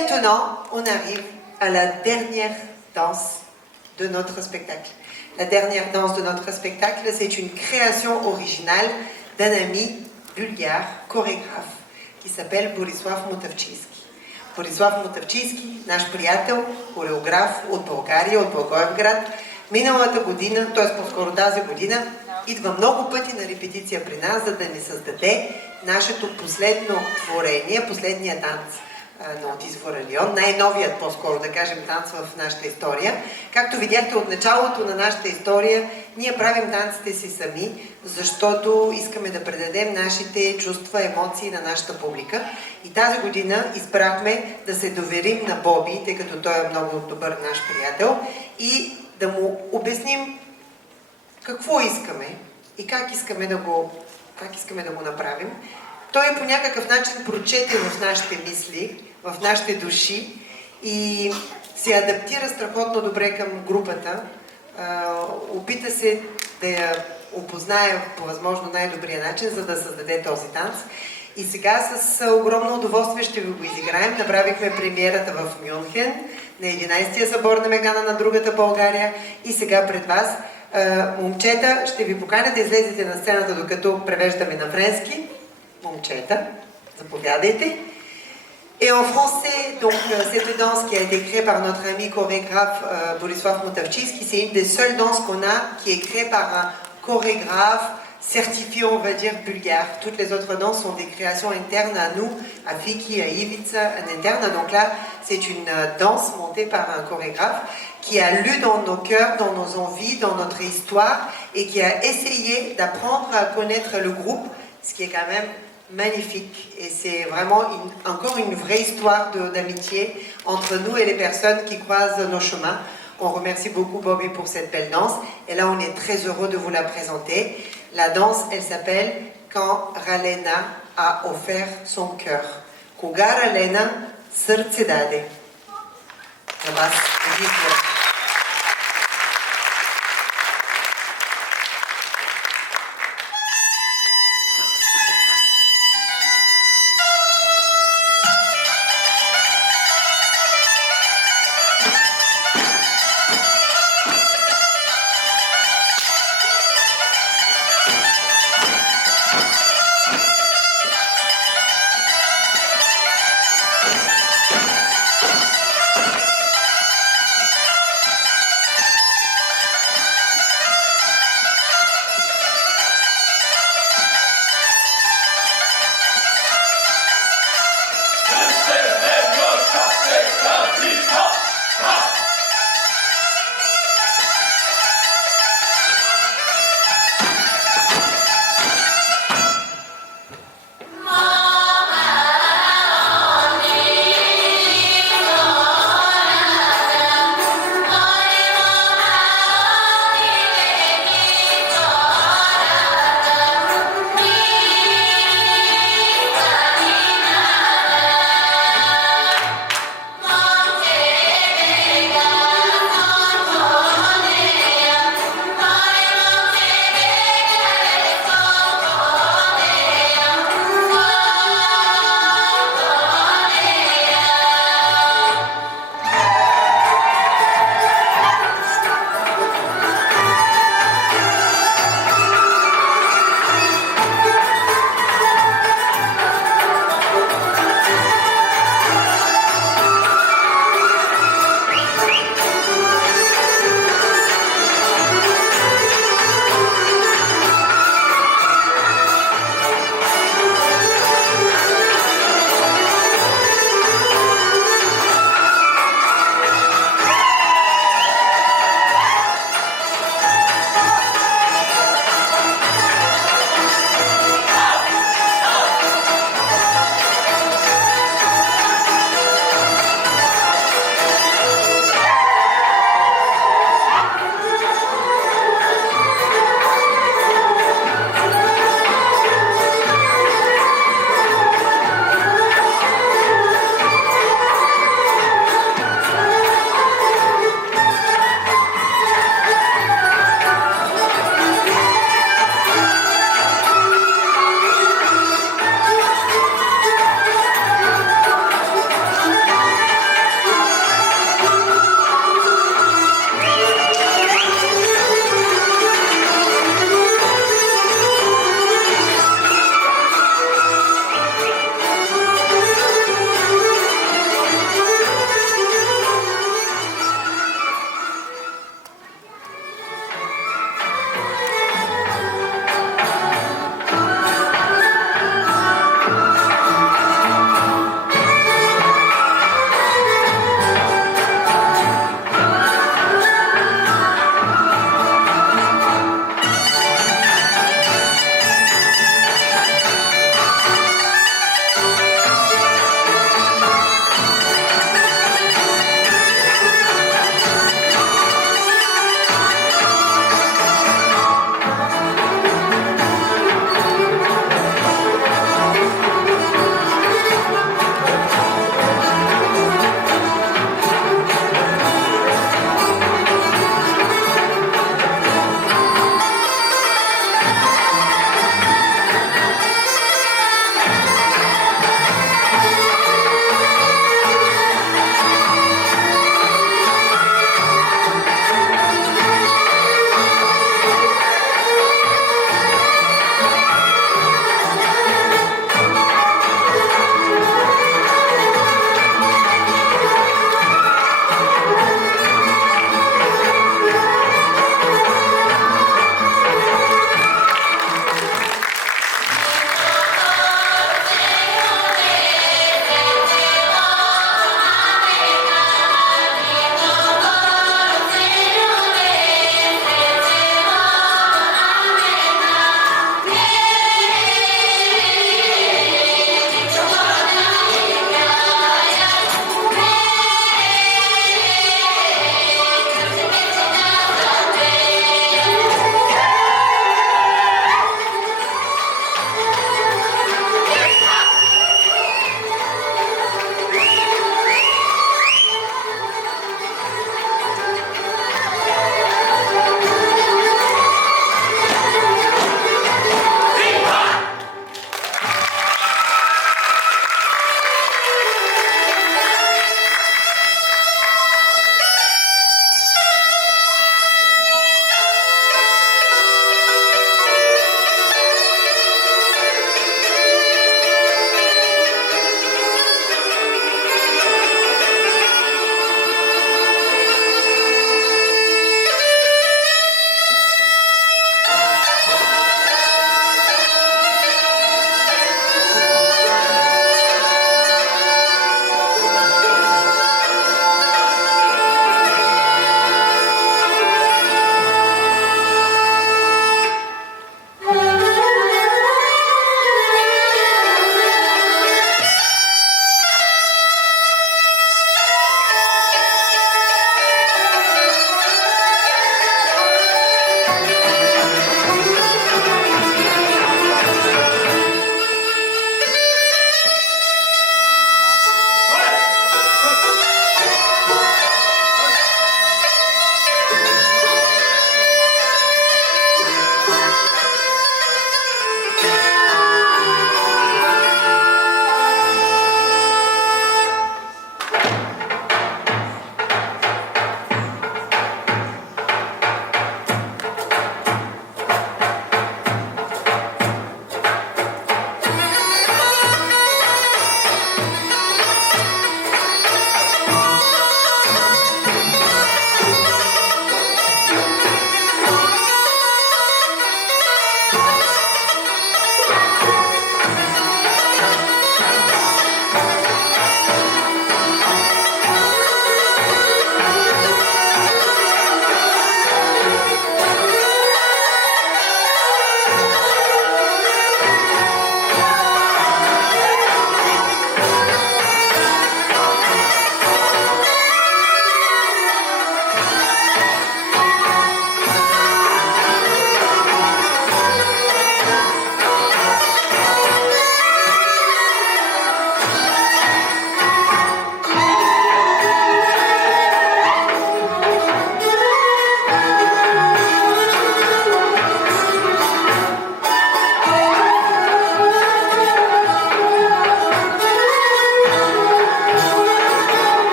Maintenant, on arrive à la dernière danse de notre spectacle. La dernière danse de notre spectacle, c'est une création originale d'un ami bulgare, chorégraphe, qui s'appelle Борислав Мотавчийски. Борислав Мотавчийски, наш приятел, хореограф от България, от Благоевград, миналата година, т.е. по-скоро тази година, идва много пъти на репетиция при нас, за да ни създаде нашето последно творение, последния танц на Отис Форелион, най-новият, по-скоро да кажем, танц в нашата история. Както видяхте от началото на нашата история, ние правим танците си сами, защото искаме да предадем нашите чувства, емоции на нашата публика. И тази година избрахме да се доверим на Боби, тъй като той е много добър наш приятел, и да му обясним какво искаме и как искаме да го направим. Той по някакъв начин прочете в нашите мисли, в нашите души и се адаптира страхотно добре към групата. Опита се да я опознае по възможно най-добрия начин, за да създаде този танц. И сега с огромно удоволствие ще ви го изиграем. Направихме премиерата в Мюнхен на 11-тия събор на Мегана на другата България и сега пред вас. Момчета, ще ви поканя да излезете на сцената, докато превеждаме на френски. Momcheta, заповядайте. Et en français, donc cette danse qui a été créée par notre ami chorégraphe Борислав Мотавчийски, c'est une des seules danses qu'on a qui est créée par un chorégraphe certifié, on va dire, bulgare. Toutes les autres danses sont des créations internes à nous, à Viki, à Ivica, en interne. Donc là, c'est une danse montée par un chorégraphe qui a lu dans nos cœurs, dans nos envies, dans notre histoire et qui a essayé d'apprendre à connaître le groupe, ce qui est quand même magnifique. Et c'est vraiment encore une vraie histoire d'amitié entre nous et les personnes qui croisent nos chemins. On remercie beaucoup Bobby pour cette belle danse. Et là, on est très heureux de vous la présenter. La danse, elle s'appelle Quand Ralena a offert son cœur. Кога Ралена сърце даде. За вас.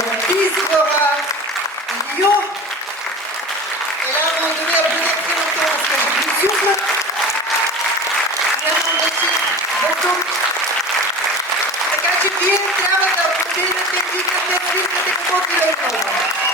от избора Лио. Et là, vous devez applaudir très longtemps parce que j'ai plus de souffle. Няма да си въздух. Така че вие трябва да аплодирате, вдигнете, свиркате каквото и да е.